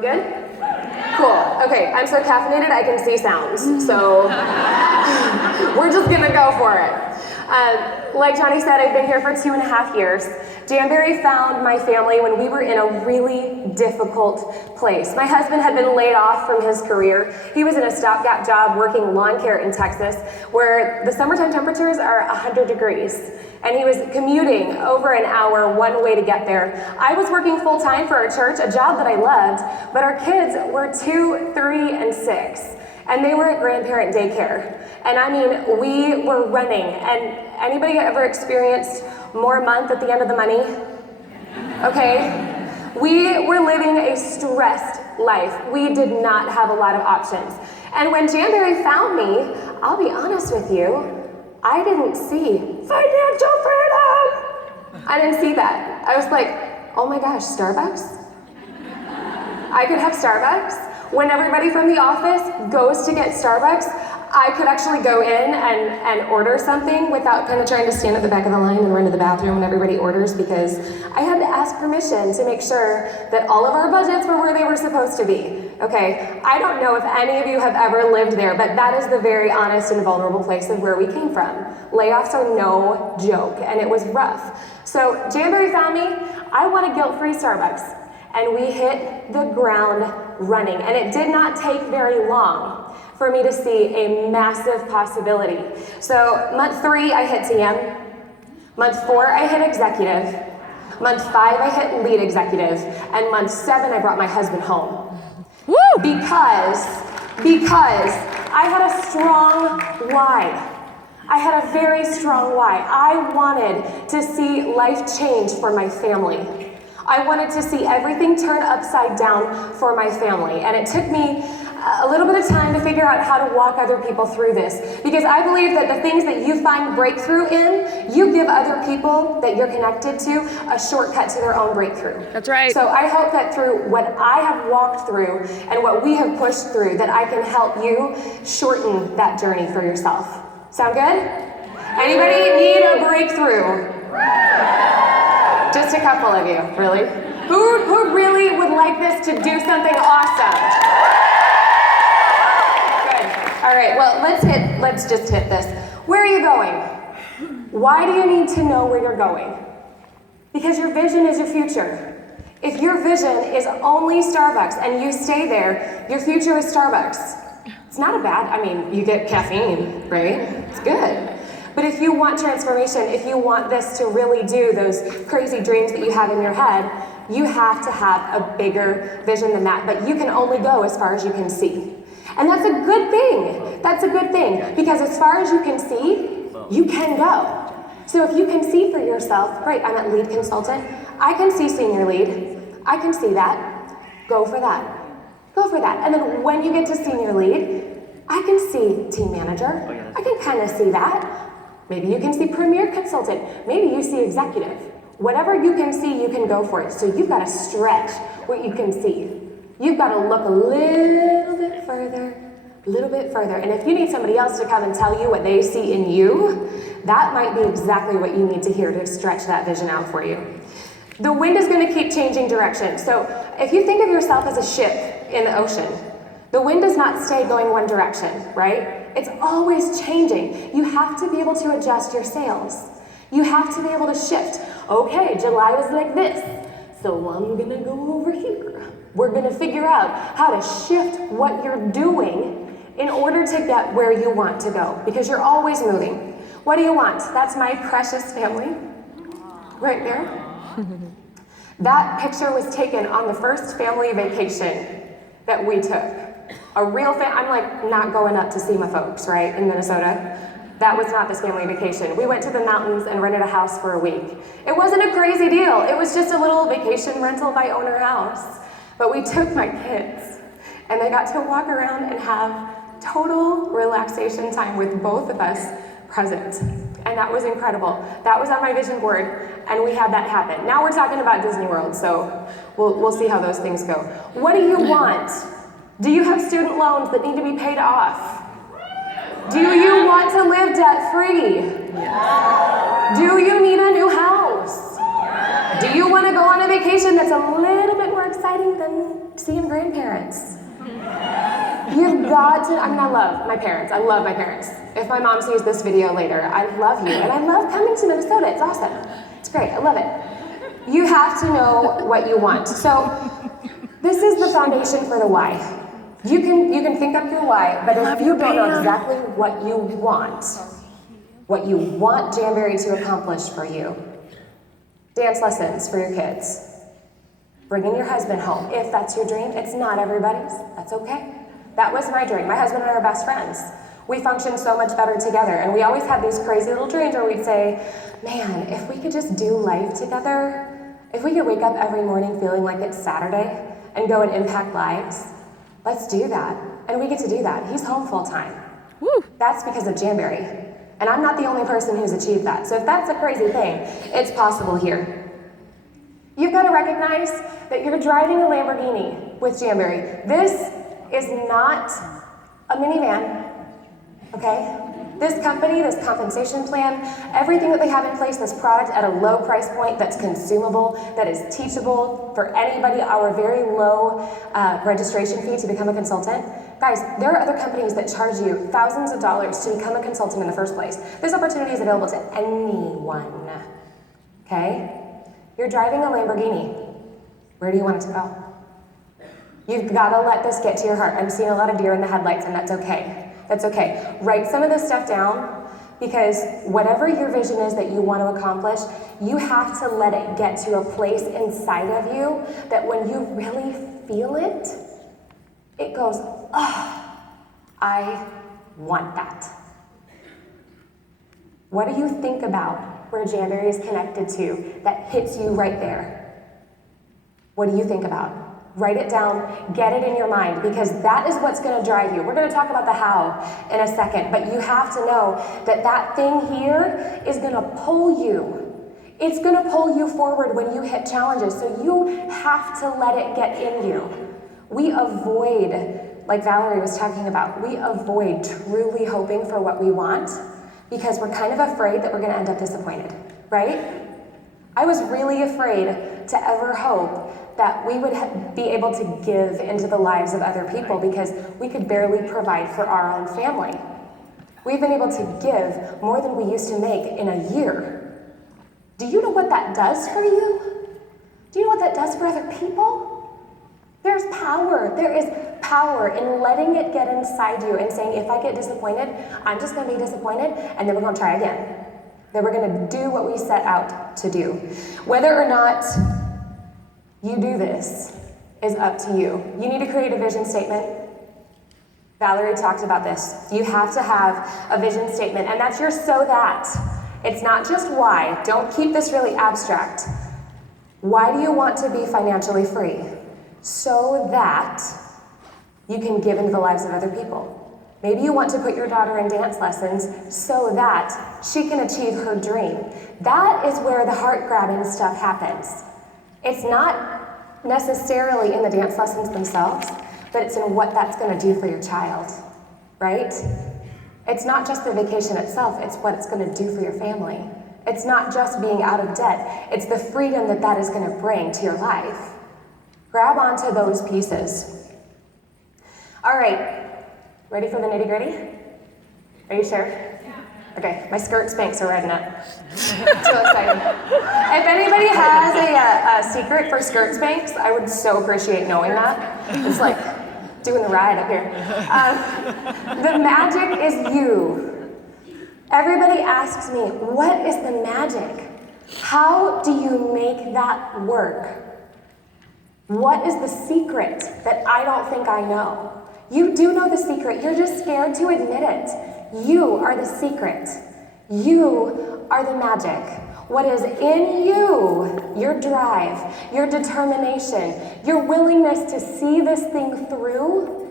Good? Cool. Okay, I'm so caffeinated I can see sounds, so we're just gonna go for it. Like Johnny said, I've been here for 2.5 years. Danbury found my family when we were in a really difficult place. My husband had been laid off from his career. He was in a stopgap job working lawn care in Texas, where the summertime temperatures are 100 degrees. And he was commuting over an hour one way to get there. I was working full-time for our church, a job that I loved, but our kids were 2, 3, and 6. And they were at grandparent daycare. And I mean, we were running. And anybody ever experienced more month at the end of the money? Okay. We were living a stressed life. We did not have a lot of options. And when Janberry found me, I'll be honest with you, I didn't see financial freedom. I didn't see that. I was like, oh my gosh, Starbucks? I could have Starbucks. When everybody from the office goes to get Starbucks, I could actually go in and order something without kind of trying to stand at the back of the line and run to the bathroom when everybody orders, because I had to ask permission to make sure that all of our budgets were where they were supposed to be. Okay, I don't know if any of you have ever lived there, but that is the very honest and vulnerable place of where we came from. Layoffs are no joke, and it was rough. So Janberry found me. I want a guilt-free Starbucks. And we hit the ground running. And it did not take very long for me to see a massive possibility. So month 3, I hit TM. Month 4, I hit executive. Month 5, I hit lead executive. And month 7, I brought my husband home. Woo! Because I had a strong why. I had a very strong why. I wanted to see life change for my family. I wanted to see everything turn upside down for my family. And it took me a little bit of time to figure out how to walk other people through this. Because I believe that the things that you find breakthrough in, you give other people that you're connected to a shortcut to their own breakthrough. That's right. So I hope that through what I have walked through and what we have pushed through, that I can help you shorten that journey for yourself. Sound good? Anybody need a breakthrough? Just a couple of you, really? Who really would like this to do something awesome? Good. All right, well, let's just hit this. Where are you going? Why do you need to know where you're going? Because your vision is your future. If your vision is only Starbucks and you stay there, your future is Starbucks. It's not a bad, I mean, you get caffeine, right? It's good. But if you want transformation, if you want this to really do those crazy dreams that you have in your head, you have to have a bigger vision than that. But you can only go as far as you can see. And that's a good thing. That's a good thing. Because as far as you can see, you can go. So if you can see for yourself, great, I'm at lead consultant. I can see senior lead. I can see that. Go for that. Go for that. And then when you get to senior lead, I can see team manager. I can kind of see that. Maybe you can see premier consultant. Maybe you see executive. Whatever you can see, you can go for it. So you've got to stretch what you can see. You've got to look a little bit further, a little bit further. And if you need somebody else to come and tell you what they see in you, that might be exactly what you need to hear to stretch that vision out for you. The wind is going to keep changing direction. So if you think of yourself as a ship in the ocean, the wind does not stay going one direction, right? It's always changing. You have to be able to adjust your sails. You have to be able to shift. Okay, July was like this, so I'm gonna go over here. We're gonna figure out how to shift what you're doing in order to get where you want to go, because you're always moving. What do you want? That's my precious family, right there. That picture was taken on the first family vacation that we took. A real I'm like not going up to see my folks, right, in Minnesota. That was not this family vacation. We went to the mountains and rented a house for a week. It wasn't a crazy deal. It was just a little vacation rental by owner house. But we took my kids, and they got to walk around and have total relaxation time with both of us present. And that was incredible. That was on my vision board, and we had that happen. Now we're talking about Disney World, so we'll see how those things go. What do you want? Do you have student loans that need to be paid off? Do you want to live debt-free? Yes. Do you need a new house? Yes. Do you want to go on a vacation that's a little bit more exciting than seeing grandparents. You've got to, I mean, I love my parents. I love my parents. If my mom sees this video later, I love you. And I love coming to Minnesota. It's awesome. It's great. I love it. You have to know what you want. So this is the foundation for the why. You can think up your why, but if you don't know exactly what you want Jamboree to accomplish for you, dance lessons for your kids, bringing your husband home, if that's your dream. It's not everybody's. That's okay. That was my dream. My husband and I are best friends. We functioned so much better together, and we always had these crazy little dreams where we'd say, man, if we could just do life together, if we could wake up every morning feeling like it's Saturday and go and impact lives, let's do that. And we get to do that. He's home full time. Woo. That's because of Jamboree. And I'm not the only person who's achieved that. So if that's a crazy thing, it's possible here. You've got to recognize that you're driving a Lamborghini with Jamboree. This is not a minivan, okay? This company, this compensation plan, everything that they have in place, this product at a low price point that's consumable, that is teachable for anybody, our very low registration fee to become a consultant. Guys, there are other companies that charge you thousands of dollars to become a consultant in the first place. This opportunity is available to anyone, okay? You're driving a Lamborghini. Where do you want it to go? You've got to let this get to your heart. I'm seeing a lot of deer in the headlights, and that's okay. That's okay. Write some of this stuff down, because whatever your vision is that you want to accomplish, you have to let it get to a place inside of you that when you really feel it, it goes, oh, I want that. What do you think about where Jamboree is connected to that hits you right there? What do you think about? Write it down, get it in your mind, because that is what's going to drive you. We're going to talk about the how in a second, but you have to know that that thing here is going to pull you. It's going to pull you forward when you hit challenges, so you have to let it get in you. We avoid, like Valerie was talking about, we avoid truly hoping for what we want because we're kind of afraid that we're going to end up disappointed, right? I was really afraid to ever hope that we would be able to give into the lives of other people because we could barely provide for our own family. We've been able to give more than we used to make in a year. Do you know what that does for you? Do you know what that does for other people? There's power. There is power in letting it get inside you and saying, if I get disappointed, I'm just going to be disappointed, and then we're going to try again. Then we're going to do what we set out to do. Whether or not you do this is up to you. You need to create a vision statement. Valerie talked about this. You have to have a vision statement, and that's your so that. It's not just why. Don't keep this really abstract. Why do you want to be financially free? So that you can give into the lives of other people. Maybe you want to put your daughter in dance lessons so that she can achieve her dream. That is where the heart-grabbing stuff happens. It's not necessarily in the dance lessons themselves, but it's in what that's going to do for your child, right? It's not just the vacation itself, it's what it's going to do for your family. It's not just being out of debt, it's the freedom that that is going to bring to your life. Grab onto those pieces. All right, ready for the nitty-gritty? Are you sure? Yeah. Okay, my skirt Spanx are riding up. Too excited. If anybody has a secret for skirt Spanx, I would so appreciate knowing that. It's like doing the ride up here. The magic is you. Everybody asks me, what is the magic? How do you make that work? What is the secret that I don't think I know? You do know the secret. You're just scared to admit it. You are the secret. You are the magic. What is in you, your drive, your determination, your willingness to see this thing through,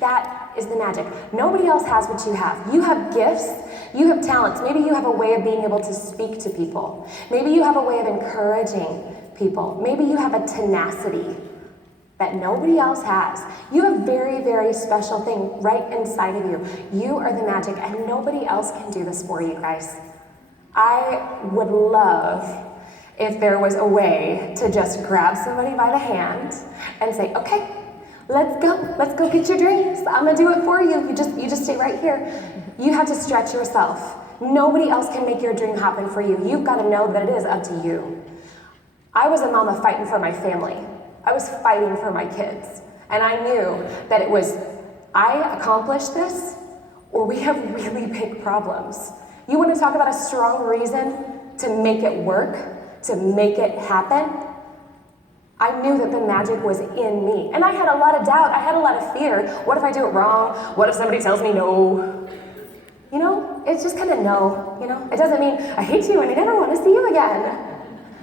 that is the magic. Nobody else has what you have. You have gifts. You have talents. Maybe you have a way of being able to speak to people. Maybe you have a way of encouraging people. Maybe you have a tenacity that nobody else has. You have a very, very special thing right inside of you. You are the magic, and nobody else can do this for you, guys. I would love if there was a way to just grab somebody by the hand and say, okay, Let's go get your dreams. I'm gonna do it for you. You just stay right here. You have to stretch yourself. Nobody else can make your dream happen for you. You've got to know that it is up to you. I was a mama fighting for my family. I was fighting for my kids. And I knew that it was, I accomplished this, or we have really big problems. You want to talk about a strong reason to make it work, to make it happen? I knew that the magic was in me. And I had a lot of doubt. I had a lot of fear. What if I do it wrong? What if somebody tells me no? You know, it's just kind of no, you know? It doesn't mean I hate you and I never want to see you again.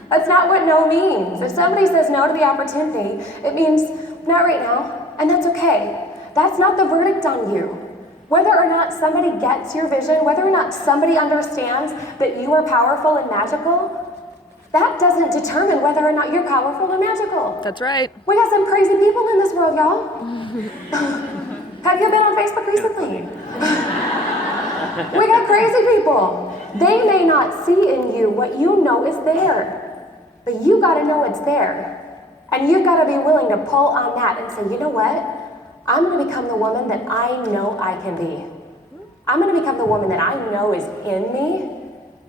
That's not what no means. If somebody says no to the opportunity, it means not right now, and that's okay. That's not the verdict on you. Whether or not somebody gets your vision, whether or not somebody understands that you are powerful and magical, that doesn't determine whether or not you're powerful and magical. That's right. We got some crazy people in this world, y'all. Have you been on Facebook recently? We got crazy people. They may not see in you what you know is there, but you gotta know it's there. And you've gotta be willing to pull on that and say, you know what? I'm gonna become the woman that I know I can be. I'm gonna become the woman that I know is in me,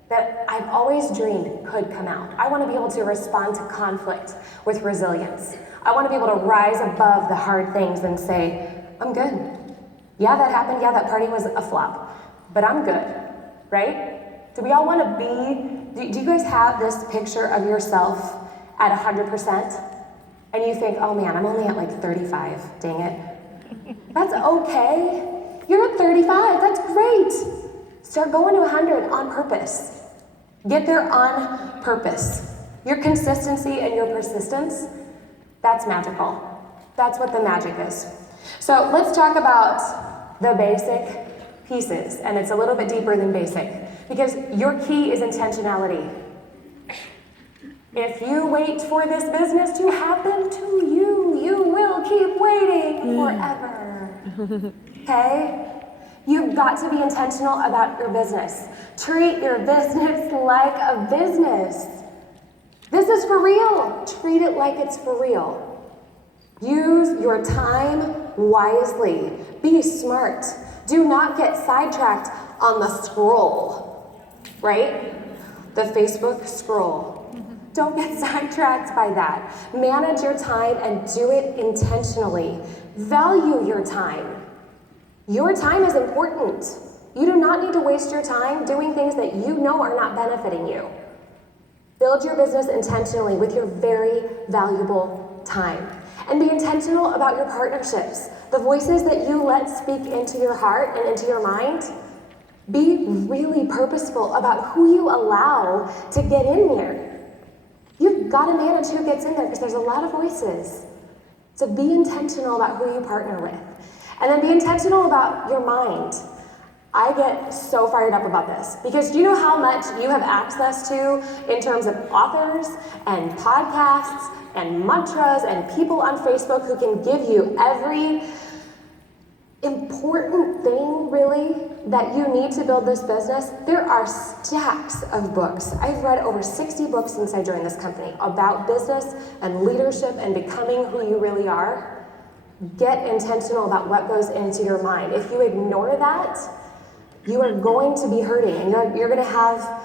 that I've always dreamed could come out. I want to be able to respond to conflict with resilience. I want to be able to rise above the hard things and say, I'm good. Yeah, that happened. Yeah, that party was a flop, but I'm good, right? Do we all want to be, do you guys have this picture of yourself at 100%? And you think, oh man, I'm only at like 35, dang it. That's okay. You're at 35, that's great. Start going to 100 on purpose. Get there on purpose. Your consistency and your persistence, that's magical. That's what the magic is. So let's talk about the basic pieces, and it's a little bit deeper than basic, because your key is intentionality. If you wait for this business to happen to you, you will keep waiting forever. Okay? You've got to be intentional about your business. Treat your business like a business. This is for real. Treat it like it's for real. Use your time wisely. Be smart. Do not get sidetracked on the scroll, right? The Facebook scroll. Don't get sidetracked by that. Manage your time and do it intentionally. Value your time. Your time is important. You do not need to waste your time doing things that you know are not benefiting you. Build your business intentionally with your very valuable time. And be intentional about your partnerships. The voices that you let speak into your heart and into your mind. Be really purposeful about who you allow to get in there. You've got to manage who gets in there because there's a lot of voices. So be intentional about who you partner with. And then be intentional about your mind. I get so fired up about this because do you know how much you have access to in terms of authors and podcasts and mantras and people on Facebook who can give you every important thing, really, that you need to build this business? There are stacks of books. I've read over 60 books since I joined this company about business and leadership and becoming who you really are. Get intentional about what goes into your mind. If you ignore that, you are going to be hurting, and you're going to have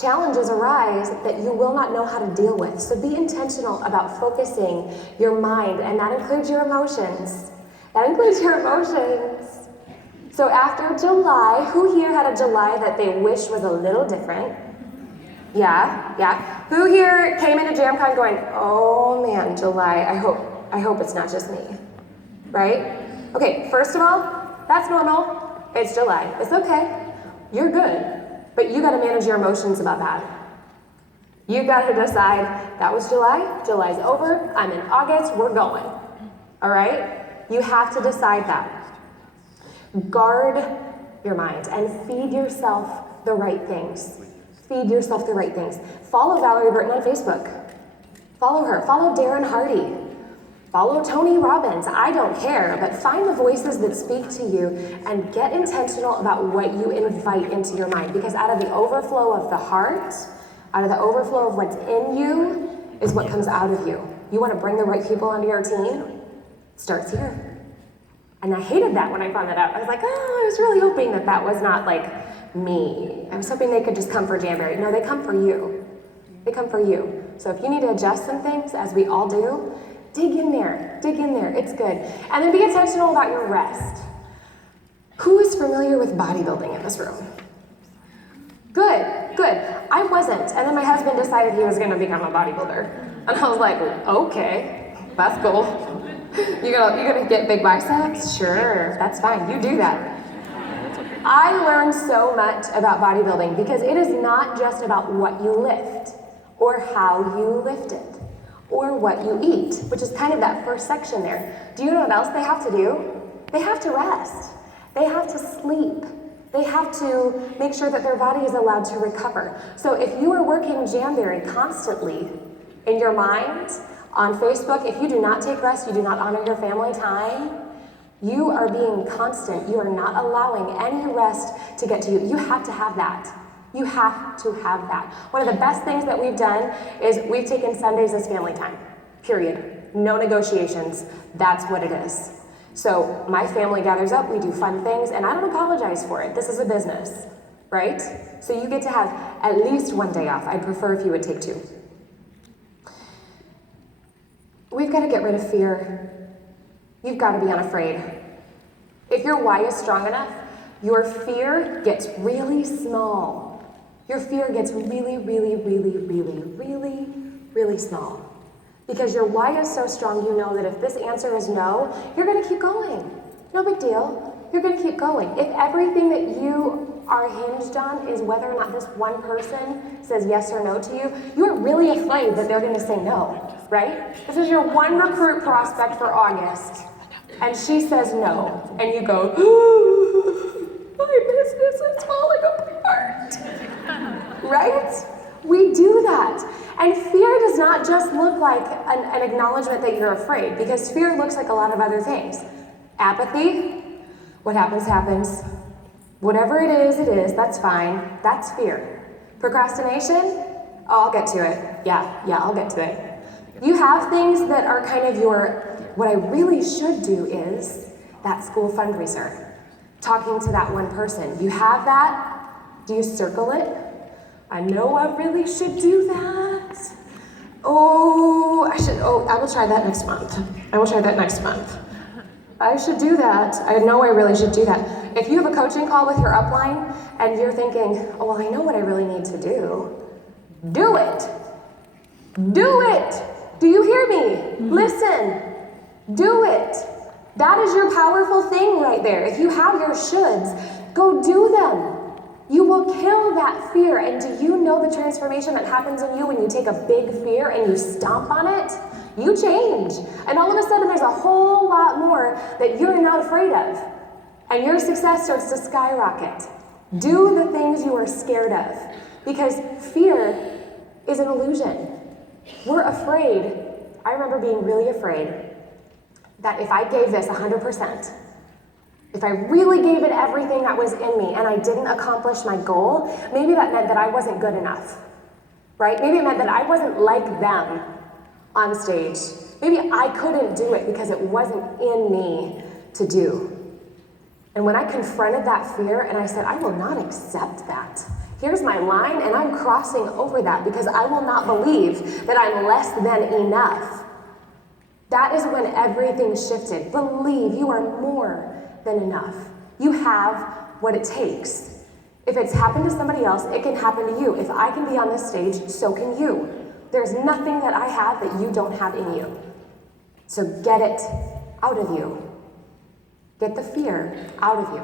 challenges arise that you will not know how to deal with. So be intentional about focusing your mind, and that includes your emotions. That includes your emotions. So after July, who here had a July that they wish was a little different? Yeah. Who here came into JamCon going, oh man, July, I hope it's not just me. Right? Okay, first of all, that's normal. It's July. It's okay. You're good. But you got to manage your emotions about that. You got to decide, that was July. July's over. I'm in August. We're going. All right? You have to decide that. Guard your mind and feed yourself the right things. Feed yourself the right things. Follow Valerie Burton on Facebook. Follow her. Follow Darren Hardy. Follow Tony Robbins, I don't care, but find the voices that speak to you and get intentional about what you invite into your mind, because out of the overflow of the heart, out of the overflow of what's in you, is what comes out of you. You want to bring the right people onto your team? starts here. And I hated that when I found that out. I was like, oh, I was really hoping that that was not like me. I was hoping they could just come for Jamboree. No, they come for you. They come for you. So if you need to adjust some things, as we all do, dig in there, it's good. And then be intentional about your rest. Who is familiar with bodybuilding in this room? Good. I wasn't, and then my husband decided he was gonna become a bodybuilder. And I was like, okay, that's cool. You gonna get big biceps? Sure, that's fine, you do that. I learned so much about bodybuilding because it is not just about what you lift, or how you lift it, or what you eat, which is kind of that first section there. Do you know what else they have to do? They have to rest. They have to sleep. They have to make sure that their body is allowed to recover. So if you are working Jamboree constantly in your mind, on Facebook, if you do not take rest, you do not honor your family time, you are being constant. You are not allowing any rest to get to you. You have to have that. You have to have that. One of the best things that we've done is we've taken Sundays as family time, period. No negotiations. That's what it is. So my family gathers up, we do fun things, and I don't apologize for it. This is a business, right? So you get to have at least one day off. I'd prefer if you would take 2. We've got to get rid of fear. You've got to be unafraid. If your why is strong enough, your fear gets really small. Your fear gets really, really, really, really, really, really small. Because your why is so strong, you know that if this answer is no, you're going to keep going. No big deal. You're going to keep going. If everything that you are hinged on is whether or not this one person says yes or no to you, you're really afraid that they're going to say no, right? This is your one recruit prospect for August, and she says no, and you go, my business is falling apart, right? We do that. And fear does not just look like an acknowledgement that you're afraid, because fear looks like a lot of other things. Apathy, what happens, happens. Whatever it is, that's fine. That's fear. Procrastination, oh, I'll get to it. Yeah, I'll get to it. You have things that are kind of what I really should do is that school fundraiser, talking to that one person. You have that, do you circle it? I know I really should do that. I will try that next month. I should do that. I know I really should do that. If you have a coaching call with your upline and you're thinking, oh, well, I know what I really need to do. Do it. Do it. Do you hear me? Mm-hmm. Listen. Do it. That is your powerful thing right there. If you have your shoulds, go do them. You will kill that fear. And do you know the transformation that happens in you when you take a big fear and you stomp on it? You change. And all of a sudden there's a whole lot more that you're not afraid of. And your success starts to skyrocket. Do the things you are scared of. Because fear is an illusion. We're afraid. I remember being really afraid that if I gave this 100%, if I really gave it everything that was in me and I didn't accomplish my goal, maybe that meant that I wasn't good enough, right? Maybe it meant that I wasn't like them on stage. Maybe I couldn't do it because it wasn't in me to do. And when I confronted that fear and I said, I will not accept that. Here's my line and I'm crossing over that because I will not believe that I'm less than enough. That is when everything shifted. Believe you are more than enough. You have what it takes. If it's happened to somebody else, it can happen to you. If I can be on this stage, so can you. There's nothing that I have that you don't have in you. So get it out of you. Get the fear out of you.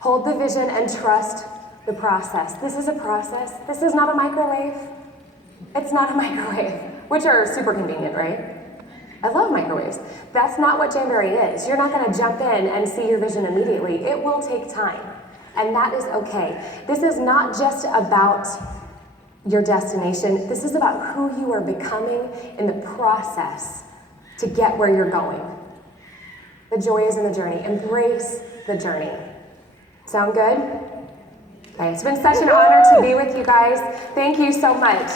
Hold the vision and trust the process. This is a process. This is not a microwave. It's not a microwave, which are super convenient, right? I love microwaves. That's not what Jamboree is. You're not going to jump in and see your vision immediately. It will take time, and that is okay. This is not just about your destination. This is about who you are becoming in the process to get where you're going. The joy is in the journey. Embrace the journey. Sound good? Okay, it's been such an honor to be with you guys. Thank you so much.